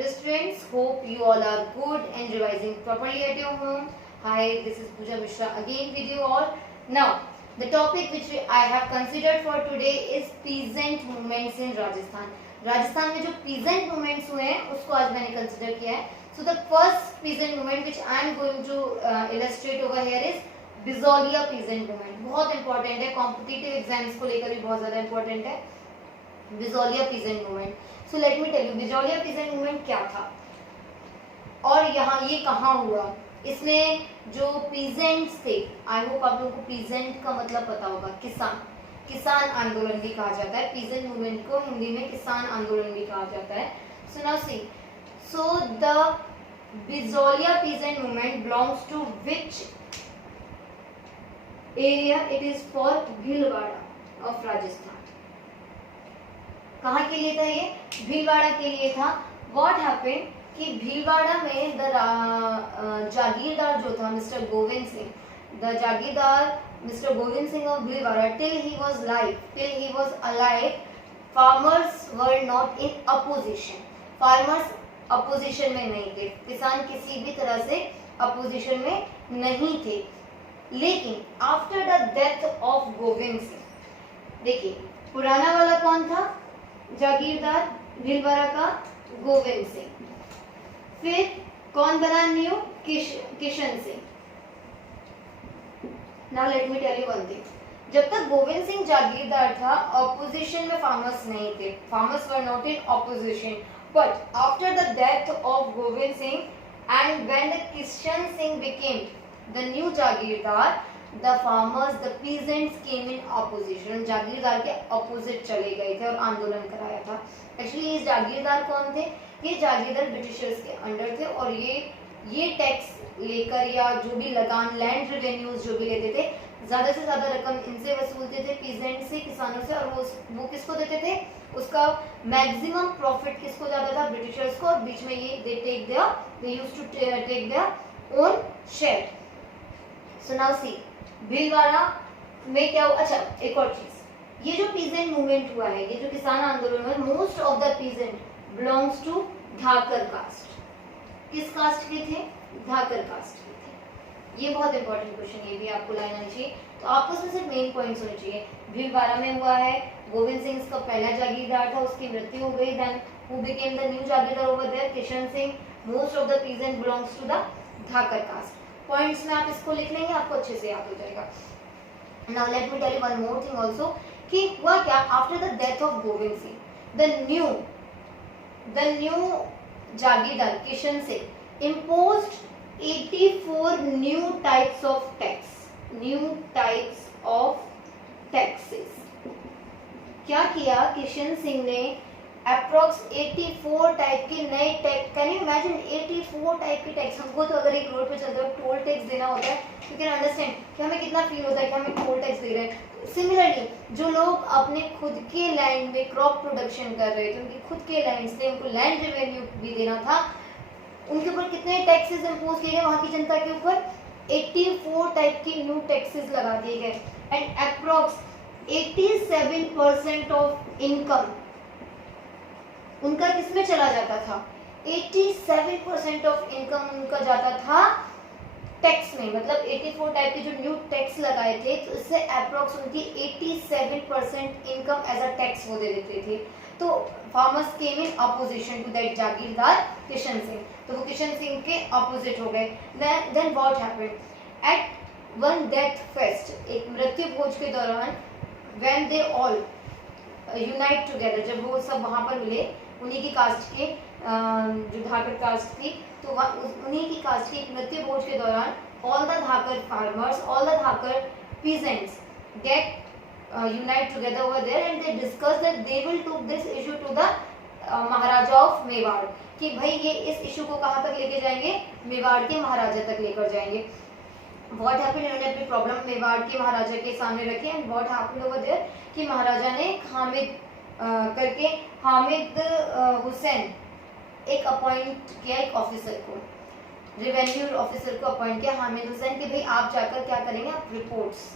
Hello students, hope you all are good and revising properly at your home. Hi, this is Pooja Mishra again with you all. Now, the topic which I have considered for today is peasant movements in Rajasthan. Rajasthan में जो peasant movements हुए हैं उसको आज मैंने consider किया है. So the first peasant movement which I am going to illustrate over here is Bijolia peasant movement. बहुत important है, competitive exams को लेकर भी बहुत ज़्यादा important है. Bijolia peasant movement. So let me tell you, Bijolia peasant movement क्या था और यहाँ ये कहाँ हुआ. इसमें जो peasants थे, आई होप आप लोगों को peasant का मतलब पता होगा, किसान आंदोलन भी कहा जाता है. peasant movement को हिंदी में किसान आंदोलन भी कहा जाता है. So now see, so the Bijolia peasant movement belongs to which area? It is for Bhilwara of Rajasthan. कहाँ के लिए था ये? भीलवाड़ा के लिए था. What happened कि भीलवाड़ा में जागीरदार जो था mister Govind Singh, the jagirdar mister Govind Singh of Bhilwara, till he was alive, farmers were not in opposition. farmers opposition में नहीं थे, किसान किसी भी तरह से opposition में नहीं थे. लेकिन after the death of Govind Singh, देखिए पुराना वाला कौन था? जागीरदार भीलवाड़ा का गोविंद सिंह. फिर कौन बना new? Kishan Singh. Now let me tell you one thing. जब तक गोविंद सिंह जागीरदार था, ऑपोजिशन में फार्मर्स नहीं थे, farmers were not in opposition. But after the death of Govind Singh and when the Kishan Singh became the new jagirdar, the farmers, the peasants came in opposition. जागीरदार के opposite चले गए थे और आंदोलन कराया था. एक्चुअली ये जागीरदार कौन थे? ये जागीरदार ब्रिटिशर्स के अंडर थे और ये टैक्स लेकर या जो भी लगान, लैंड रेवेन्यूज जो भी लेते थे, ज्यादा से ज्यादा रकम इनसे वसूलते थे, पीजेंट से, किसानों से. और वो किसको देते थे? उसका मैक्सिमम प्रॉफिट किसको जाता था? ब्रिटिशर्स को. और बीच में ये they used to take their own share. So now see, Bhilwara में क्या हुआ? अच्छा, एक और चीज, ये जो पीजेंट मूवमेंट हुआ है, ये जो किसान आंदोलन हुआ, most of the peasant belongs to Dhakar caste. किस कास्ट के थे? धाकर कास्ट के थे. ये बहुत इंपॉर्टेंट क्वेश्चन, ये भी आपको लाइन आनी चाहिए. तो आपको इसमें सिर्फ मेन पॉइंट्स होने चाहिए. भीलवाड़ा में हुआ है, गोविंद सिंह इसका पहला जागीरदार था, उसकी मृत्यु हो गई. Then who became the new jagirdar over there? Kishan Singh. Most of the peasant belongs to the Dhakar caste. Points में आप इसको लिख लेंगे, आपको अच्छे से याद हो जाएगा. Now let me tell you one more thing also कि हुआ क्या after the death of Govind Singh. The new jagirdar Kishan Singh imposed 84 new types of taxes. क्या किया किशन सिंह ने? अप्रोक्स 84 टाइप के नए tax. Can you imagine 84 type के टैक्स? हमको तो अगर एक रोड पे चलते हुए टोल टैक्स देना होता है, यू कैन अंडरस्टैंड कि हमें कितना फील होता है कि हमें टोल टैक्स दे रहे हैं. सिमिलरली जो लोग अपने खुद के लैंड में क्रॉप प्रोडक्शन कर रहे थे, उनके खुद के लैंड थे, उनको लैंड रेवेन्यू भी देना था, उनके ऊपर कितने टैक्सेस इम्पोज किए गए? वहाँ की जनता के ऊपर 84 टाइप के न्यू टैक्सेस लगा दिए गए. एंड अप्रोक्स 87% ऑफ इनकम उनका किसमें चला जाता था? 87% ऑफ इनकम उनका जाता था टैक्स में. मतलब 84 टाइप के जो न्यू टैक्स लगाए थे, तो इससे अप्रोक्स उनकी 87% इनकम एज अ टैक्स वो दे देते थे. तो farmers came in opposition to that jagirdar Kishan Singh. तो वो किशन सिंह के अपोजिट हो गए. Then what happened? At one death feast, एक मृत्यु भोज के दौरान, when they all unite together, जब वो सब वहां पर मिले, उन्हीं की कास्ट के, जो धाकर कास्ट थी, तो उन्हीं की कास्ट की एक मृत्यु भोज के दौरान all the Dhakar farmers, all the Dhakar peasants get unite together over there and they discuss that they will took this issue to the Maharaja of Mewar, कि भाई ये इस इशू को कहाँ तक लेके जाएंगे? मेवाड़ के महाराजा तक लेकर जाएंगे. What happened? इन्होंने अपनी प्रॉब्लम मेवाड़ के महाराजा के सामने रखी. And what happened over there कि महाराजा ने करके हामिद हुसैन एक अपॉइंट किया, एक ऑफिसर को, रेवेन्यू ऑफिसर को अपॉइंट किया, हामिद हुसैन, कि भाई आप जाकर क्या करेंगे? आप रिपोर्ट्स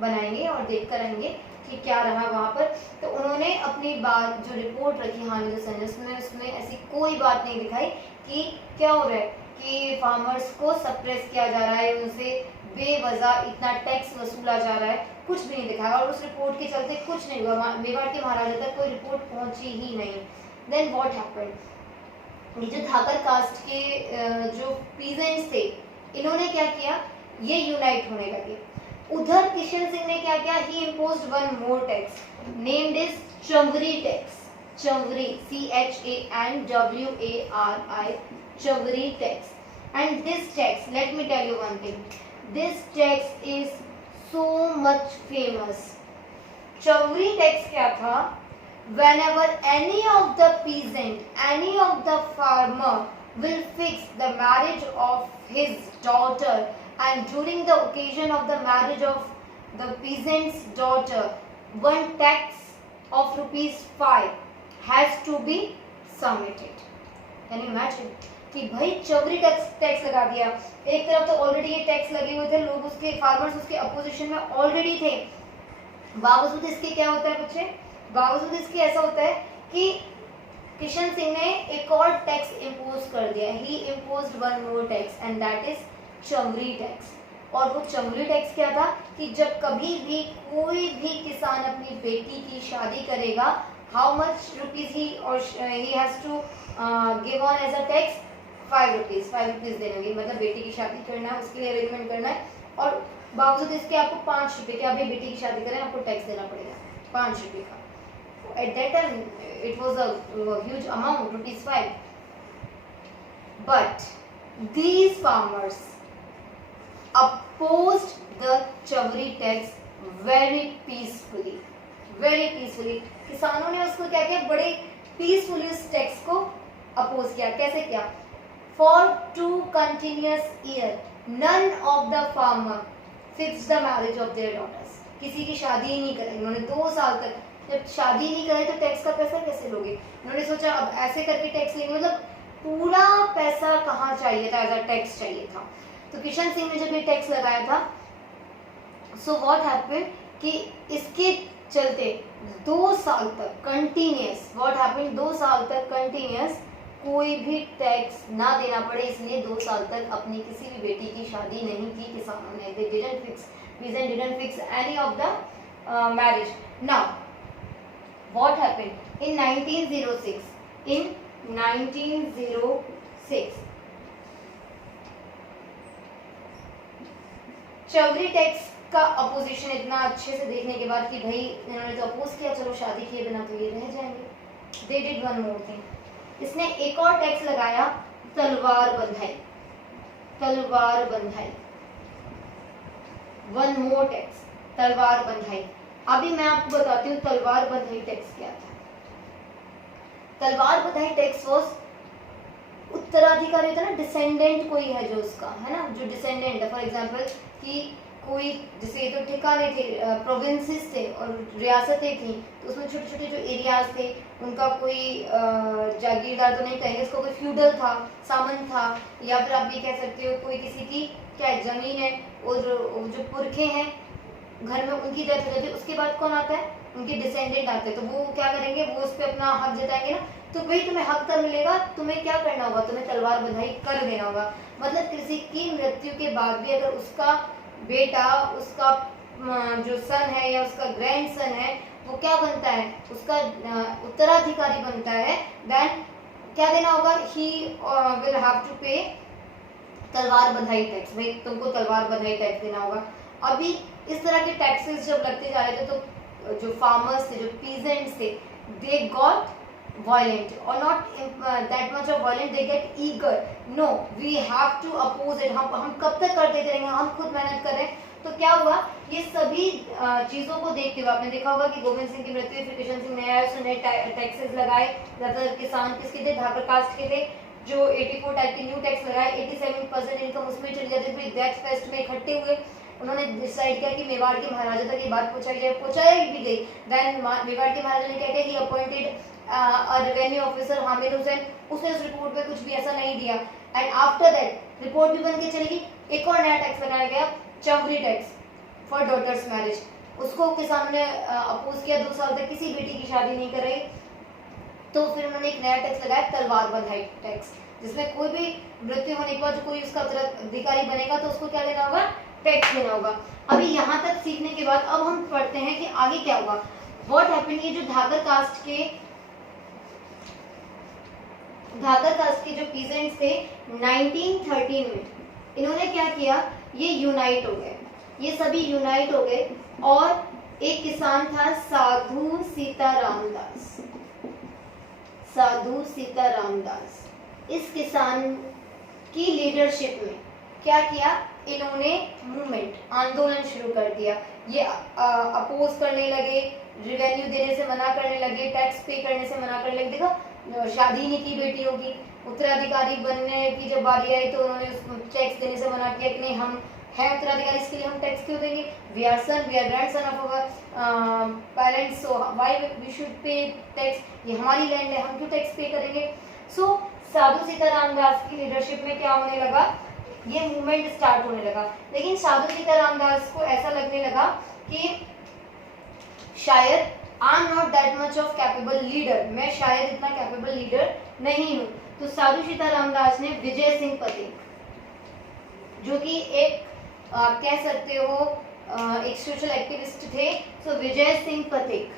बनाएंगे और देख कर आएंगे कि क्या रहा वहाँ पर। तो उन्होंने अपनी बात जो रिपोर्ट रखी हानिद संजस में, उसमें ऐसी कोई बात नहीं दिखाई कि क्या हो रहा है कि फार्मर्स को सप्रेस किया जा रहा है, उनसे बेवजह इतना टैक्स वसूला जा रहा है, कुछ भी नहीं दिखाया। और उस रिपोर्ट के चलते कुछ नहीं हुआ, मेवाड़ के महाराजा तक कोई रिपोर्ट पहुंची ही नहीं। देन व्हाट हैपेंड, ये जो धाकर कास्ट के जो पीजेंट्स थे, इन्होंने क्या किया, ये यूनाइट होने लगे। उधर किशन सिंह ने क्या किया, he imposed one more tax named is Chanwari tax. Chanwari, CHANWARI, Chanwari tax. And this tax, let me tell you one thing, this tax is so much famous. Chanwari tax क्या था, whenever any of the peasant, any of the farmer will fix the marriage of his daughter, and during the occasion of the marriage of the peasant's daughter, one tax of ₹5 has to be submitted. Can you imagine? कि भाई चवरी tax लगा दिया। एक तरफ तो already ये tax लगे हुए थे, लोग उसके फार्मर्स उसके अपोजिशन में ऑलरेडी थे, बावजूद इसके क्या होता है बच्चे, बावजूद इसके ऐसा होता है कि किशन सिंह ने एक और टैक्स इम्पोज कर दिया। He imposed one more tax and that is Chamri tax. और वो चमरी टैक्स क्या था कि जब कभी भी कोई भी किसान अपनी बेटी की शादी करेगा, हाउ मच रुपीज ही और he has to give on as a tax, 5 rupees. 5 rupees देने, मतलब बेटी की शादी करना है, उसके लिए अरेंजमेंट करना है, और बावजूद इसके आपको 5 रुपये, क्या भाई बेटी की शादी करें आपको टैक्स देना पड़ेगा 5 रुपये का। At that time it was a huge amount, ₹5. But these farmers opposed the Chawri tax very peacefully, very peacefully. किसानों ने उसको क्या किया, बड़े पीसफुली उस टैक्स को अपोज किया। कैसे किया, For 2 continuous years none of the farmer fixed the marriage of their daughters. किसी की शादी ही नहीं कराई उन्होंने 2 साल तक। जब शादी नहीं कराई तो टैक्स का पैसा कैसे लोगे, उन्होंने सोचा अब ऐसे करके टैक्स लेंगे, मतलब पूरा पैसा कहाँ चाहिए था, एज अ टैक्स चाहिए था। तो किशन सिंह ने जब ये टैक्स लगाया था, सो व्हाट हैपेंड कि इसके चलते 2 साल तक कंटिन्यूस, व्हाट हैपेंड 2 साल तक कंटिन्यूस कोई भी टैक्स ना देना पड़े, इसलिए 2 साल तक अपनी किसी भी बेटी की शादी नहीं की किसानों ने। They didn't fix any of the marriage. Now what happened in 1906? In 1906 Chaudhary tax का अपोजिशन इतना अच्छे से देखने के बाद कि भाई इन्होंने तो अपोज किया, चलो शादी किए बिना तो ये रह जाएंगे। They did one more thing. इसने एक और टैक्स लगाया, तलवार बंधाई। तलवार बंधाई, वन मोर टैक्स, तलवार बंधाई। अभी मैं आपको बताती हूँ तलवार बंधाई टैक्स क्या था। तलवार बंधाई टैक्स वाज उत्तराधिकारी था ना, डिसेंडेंट कोई है जो उसका है ना, जो डिसेंडेंट है, फॉर एग्जांपल कि कोई जैसे तो ठिकाने थे, प्रोविंसेस थे और रियासतें थी, तो उसमें छोटे छोटे जो एरियाज थे उनका कोई जागीरदार तो नहीं कहेंगे इसको, कोई फ्यूडल था, सामंत था, या फिर आप ये कह सकते हो कोई किसी की क्या जमीन है और जो पुरखे हैं घर में उनकी डेथ हो जाती है, उसके बाद कौन आता है, उनके डिसेंडेंट आते हैं, तो वो क्या करेंगे, वो उस पर अपना हक जताएंगे ना। तो भाई तुम्हें हक तब मिलेगा, तुम्हें क्या करना होगा, तुम्हें तलवार बंधाई कर देना होगा। मतलब किसी की मृत्यु के बाद भी अगर उसका बेटा, उसका जो सन है या उसका ग्रैंड सन है, वो क्या बनता है, उसका उत्तराधिकारी बनता है, देन क्या देना होगा, ही विल हैव टू पे तलवार बंधाई टैक्स। भाई तुमको तलवार बंधाई टैक्स देना होगा। अभी इस तरह के टैक्सेस जब लगते जा रहे थे तो जो फार्मर्स थे, जो पीजेंट्स थे, they got violent or not that much of violent, they get eager, no we have to oppose it, हम कब तक करते रहेंगे, हम खुद मेहनत कर रहे हैं। तो क्या हुआ, ये सभी चीजों को देखते हुए आपने देखा होगा कि गोविंद सिंह की मृत्यु, फिर किशन सिंह ने आया, उसने टैक्सेस लगाए, ज्यादातर किसान किसके थे, धाकर कास्ट के थे, जो 84 टाइप के न्यू टैक्स लगाए, 87% इनकम उसमें चली जाती थी। डेथ फेस्ट में इकट्ठे हुए, उन्होंने डिसाइड किया कि मेवाड़ के महाराजा तक ये बात पहुंचाई जाए, पहुंचाई भी गई। देन मेवाड़ के महाराजा ने क्या किया, ही appointed revenue officer Hamid Hussain, उसने उस रिपोर्ट पे कुछ भी ऐसा नहीं दिया। एंड आफ्टर दैट रिपोर्ट भी बन के चलेगी, एक और नया टैक्स लगाया गया, Chaudhary tax for daughters marriage. उसको किसान ने अपोज किया, 2 साल तक किसी बेटी की शादी नहीं कराई। तो फिर उन्होंने एक नया टैक्स लगाया, तलवार बंधाई टैक्स, जिसमें कोई भी मृत्यु होने के बाद जो कोई उसका उत्तराधिकारी बनेगा तो उसको क्या देना होगा, टैक्स देना होगा। अभी यहाँ तक सीखने के बाद अब हम पढ़ते हैं कि आगे क्या होगा, व्हाट हैपेंड। ये जो धाकर कास्ट के जो पीजेंट्स थे 1913 में, इन्होंने क्या किया, ये यूनाइट हो गए, ये सभी यूनाइट हो गए। और एक किसान था साधु सीताराम दास, साधु सीताराम दास, इस किसान की लीडरशिप में क्या किया, इन्होंने मूवमेंट, आंदोलन शुरू कर दिया। ये अपोज करने लगे, रिवेन्यू देने से मना करने लगे, टैक्स पे करने से मना करने लगे। देखो शादी नहीं की बेटियों की, उत्तराधिकारी बनने की जब बारी आई तो उन्होंने टैक्स देने से मना किया कि नहीं, हम हैं उत्तराधिकारी, इसके लिए हम टैक्स क्यों देंगे, we are son, we are grandson of our parents, so why we should pay tax, ये हमारी लैंड है, हम क्यों टैक्स पे करेंगे। सो साधु सीताराम दास की लीडरशिप में क्या होने लगा, ये मूवमेंट स्टार्ट होने लगा। लेकिन साधु सीताराम दास को ऐसा लगने लगा कि शायद I am not that much of capable leader, मैं शायद इतना कैपेबल लीडर नहीं हूँ। तो साधु सीताराम दास ने विजय सिंह पथिक, जो कि एक आप कह सकते हो एक सोशल एक्टिविस्ट थे, सो विजय सिंह पथिक,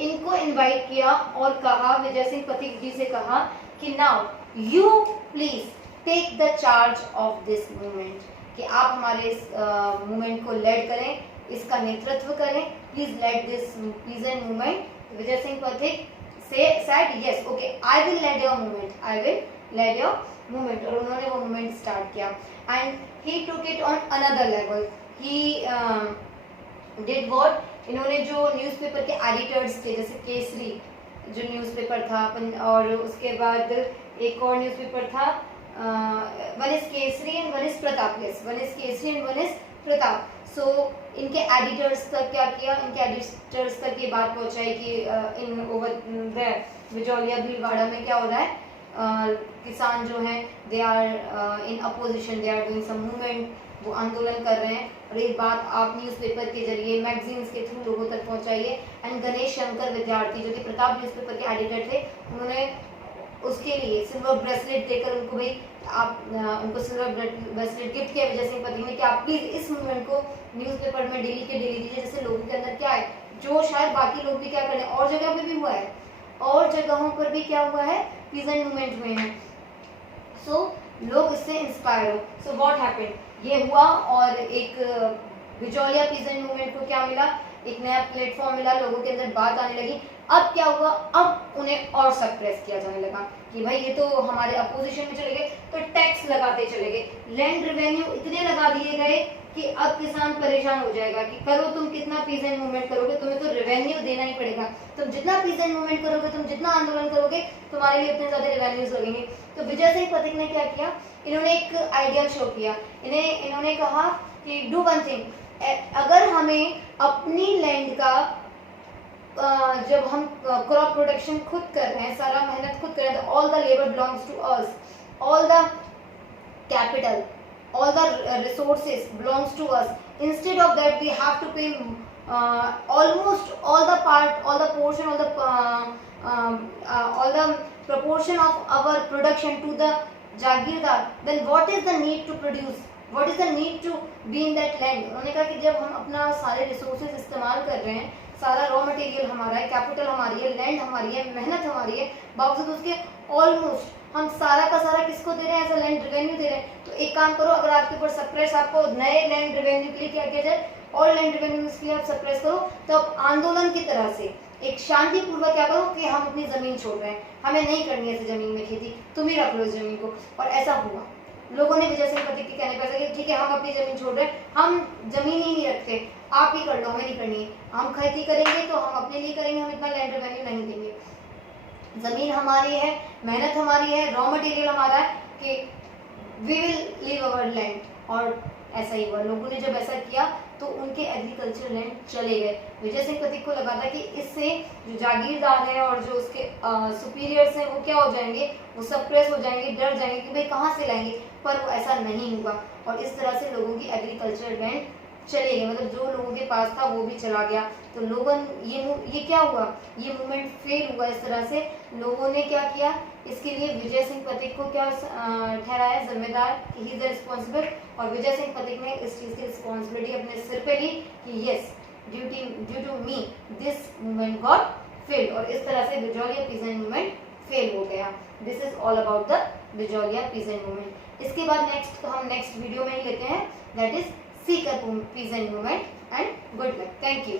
इनको इनवाइट किया और कहा, विजय सिंह पथिक जी से कहा कि now you please take the charge of this movement, कि आप हमारे इस मूवमेंट को लीड करें, इसका नेतृत्व करें, please lead this peasant movement. Vijay Singh Pathik said yes, okay, I will lead your movement, I will lead your movement। और उन्होंने वो मूवमेंट स्टार्ट किया and he took it on another level, he did what, इन्होंने जो न्यूज़पेपर के editors थे, जैसे केसरी जो न्यूज़पेपर था, और उसके बाद एक और न्यूज़पेपर था, one is Kesari and one is Pratap, yes, one is Kesari and one is Pratap. So इनके एडिटर्स तक क्या किया, इनके एडिटर्स तक ये बात पहुंचाई कि in over the Bijolia Bhilwara में क्या हो रहा है, किसान जो हैं they are in opposition, they are doing some movement, वो आंदोलन कर रहे हैं। और ये बात आप न्यूज़पेपर के जरिए, मैगजीन्स के थ्रू लोगों तक पहुंचाइए। एंड गणेश शंकर विद्यार्थी, जो कि प्रताप न्यूज़पेपर के एडिटर थे, उन्होंने उसके लिए सिल्वर ब्रेसलेट देकर उनको, भाई आप उनको सिल्वर ब्रेसलेट गिफ्ट किया विजय सिंह पथिक ने कि आप प्लीज इस मूवमेंट को न्यूज़पेपर में डेली के डेली दीजिए, जिससे लोगों के अंदर क्या है, जो शायद बाकी लोग भी क्या करें, और जगह पे भी हुआ है, और जगहों पर भी क्या हुआ है, पीजेंट मूवमेंट हुए हैं। सो लोग इससे इंस्पायर हो। सो व्हाट हैपेंड, ये हुआ और एक बिजौलिया पीजेंट मूवमेंट को क्या मिला, एक नया प्लेटफॉर्म मिला, लोगों के अंदर बात आने लगी। अब क्या हुआ, अब उन्हें और सप्रेस किया जाने लगा कि भाई ये तो हमारे अपोजिशन में चले गए, तो टैक्स लगाते चले गए, लैंड रेवेन्यू इतने लगा दिए गए कि अब किसान परेशान हो जाएगा कि करो तुम कितना पीजेंट मूवमेंट करोगे, तुम्हें तो रेवेन्यू देना ही पड़ेगा, तुम जितना पीजेंट मूवमेंट करोगे, तुम जितना आंदोलन करोगे, तुम्हारे लिए उतने ज्यादा रेवेन्यूज लगेंगे। तो विजय सिंह पथिक ने क्या किया, इन्होंने एक आइडिया शो किया, इन्होंने कहा कि डू वन थिंग, अगर हमें अपनी लैंड का जब हम क्रॉप प्रोडक्शन खुद कर रहे हैं, सारा मेहनत खुद कर रहे हैं, तो all the labour belongs to us, all the capital, all the resources belongs to us. Instead of that, we have to pay almost all the portion, all the proportion of our production to the jagirdar. Then what is the need to produce? What is the need to be in that land? उन्होंने कहा कि जब हम अपना सारे resources इस्तेमाल कर रहे हैं, सारा रॉ मटेरियल हमारा है, कैपिटल हमारी है, लैंड हमारी है, मेहनत हमारी है, बावजूद उसके ऑलमोस्ट हम सारा का सारा किसको दे रहे हैं, ऐसा लैंड रेवेन्यू दे रहे हैं। तो एक काम करो, अगर आपके ऊपर सप्रेस, आपको नए लैंड रेवेन्यू के लिए क्या किया जाए, और लैंड रेवेन्यू के लिए आप सप्रेस करो, तो आप आंदोलन की तरह से एक शांतिपूर्वक क्या करो कि हम अपनी जमीन छोड़ रहे हैं, हमें नहीं करनी है ऐसी जमीन में खेती, तुम ही रख लो इस जमीन को। और ऐसा हुआ, लोगों ने विजय सिंह पथिक के कहने पर ठीक है, हम अपनी जमीन छोड़ रहे हैं, हम जमीन ही नहीं रखते, आप ही कर लो, हमें नहीं करनी है, हम खेती करेंगे तो हम अपने लिए करेंगे, हम इतना लैंड रेवेन्यू नहीं देंगे, जमीन हमारी है, मेहनत हमारी है, रॉ मटेरियल हमारा है, कि we will leave our land. और ऐसा ही हुआ, लोगों ने जब ऐसा किया तो उनके एग्रीकल्चर लैंड चले गए। विजय सिंह पथिक को लगा था कि इससे जो जागीरदार है और जो उसके सुपीरियर्स हैं वो क्या हो जाएंगे, वो सप्रेस हो जाएंगे, डर जाएंगे कि भाई कहाँ से लाएंगे, पर वो ऐसा नहीं हुआ और इस तरह से लोगों की एग्रीकल्चर लैंड चले गए, मतलब जो लोगों के पास था वो भी चला गया। तो लोगों ये क्या हुआ, ये मूवमेंट फेल हुआ। इस तरह से लोगों ने क्या किया, इसके लिए विजय सिंह पथिक को क्या ठहराया जिम्मेदार, ही इज रिस्पॉन्सिबल, और विजय सिंह पथिक ने इस चीज की रिस्पॉन्सिबिलिटी अपने सिर पे ली कि yes due to me this movement got failed, और इस तरह से बिजौलिया पीसेंट मूवमेंट फेल हो गया। This is all about the Bijolia pheasant movement. इसके बाद हम नेक्स्ट वीडियो में ही लेते हैं, that is Sikar pheasant movement, and good luck, thank you.